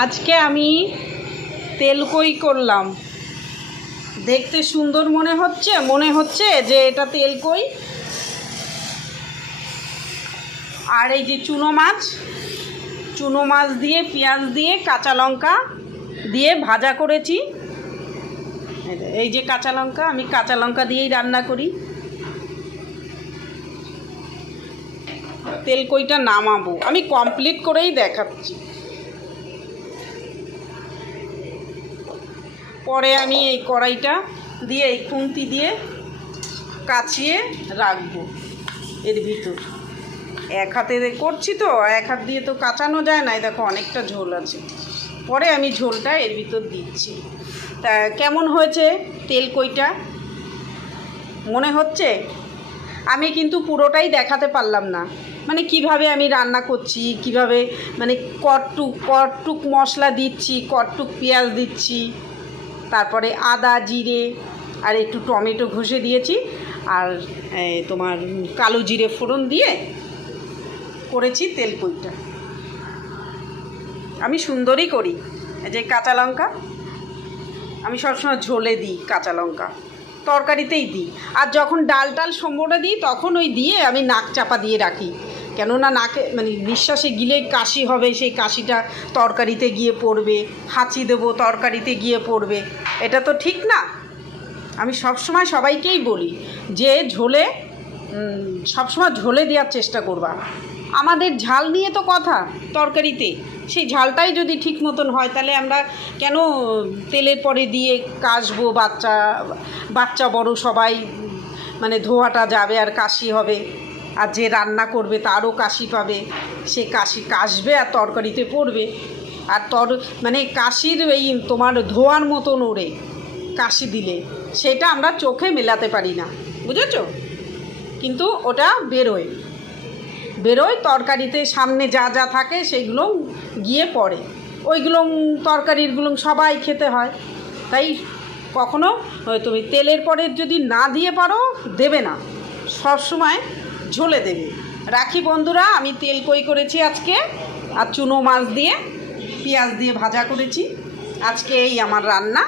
আজকে আমি তেলকই করলাম। দেখতে সুন্দর মনে হচ্ছে যে এটা তেলকই। আর এই যে চুনো মাছ দিয়ে পেঁয়াজ দিয়ে কাঁচা লঙ্কা দিয়ে ভাজা করেছি। এই যে কাঁচা লঙ্কা, আমি কাঁচা লঙ্কা দিয়েই রান্না করি। তেলকইটা নামাবো, আমি কমপ্লিট করেই দেখাচ্ছি। পরে আমি এই কড়াইটা দিয়ে এই খুন্তি দিয়ে কাচিয়ে রাখবো এর ভিতর। এক হাতে করছি তো, এক হাত দিয়ে তো কাচানো যায় না। দেখো অনেকটা ঝোল আছে, পরে আমি ঝোলটা এর ভিতর দিচ্ছি। তা কেমন হয়েছে তেলকইটা মনে হচ্ছে? আমি কিন্তু পুরোটাই দেখাতে পারলাম না, মানে কিভাবে আমি রান্না করছি, কিভাবে মানে কটটুক মশলা দিচ্ছি, কটটুক পেঁয়াজ দিচ্ছি, তারপরে আদা জিরে আর একটু টমেটো ঘষে দিয়েছি, আর তোমার কালো জিরে ফোড়ন দিয়ে করেছি তেলকইটা। আমি সুন্দরই করি। এই যে কাঁচা লঙ্কা, আমি সবসময় ঝোলে দিই, কাঁচা লঙ্কা তরকারিতেই দিই। আর যখন ডাল সম্বরে দিই তখন ওই দিয়ে আমি নাক চাপা দিয়ে রাখি, কেননা নাকে মানে নিঃশ্বাসে গিলে কাশি হবে, সেই কাশিটা তরকারিতে গিয়ে পড়বে, হাঁচি দেবো তরকারিতে গিয়ে পড়বে, এটা তো ঠিক না। আমি সবসময় সবাইকেই বলি যে সবসময় ঝোলে দেওয়ার চেষ্টা করবা। আমাদের ঝাল নিয়ে তো কথা তরকারিতে, সেই ঝালটাই যদি ঠিক মতন হয় তাহলে আমরা কেন তেলের পরে দিয়ে কাশবো? বাচ্চা বড় সবাই মানে ধোয়াটা যাবে আর কাশি হবে, আর যে রান্না করবে তারও কাশি পাবে, সে কাশি কাশবে আর তরকারিতে পড়বে। আর মানে কাশির এই তোমার ধোয়ার মতন ওড়ে কাশি দিলে, সেটা আমরা চোখে মেলাতে পারি না, বুঝেছ? কিন্তু ওটা বেরোয় তরকারিতে, সামনে যা থাকে সেইগুলো গিয়ে পড়ে। ওইগুলো তরকারিরগুলো সবাই খেতে হয়, তাই কখনো তুমি তেলের পরে যদি না দিয়ে পারো দেবে না, সব সময় ঝোলে দেবে। রাখি বন্ধুরা, আমি তেলকই করেছি আজকে, আর চুনো মাছ দিয়ে পেঁয়াজ দিয়ে ভাজা করেছি। আজকে এই আমার রান্না।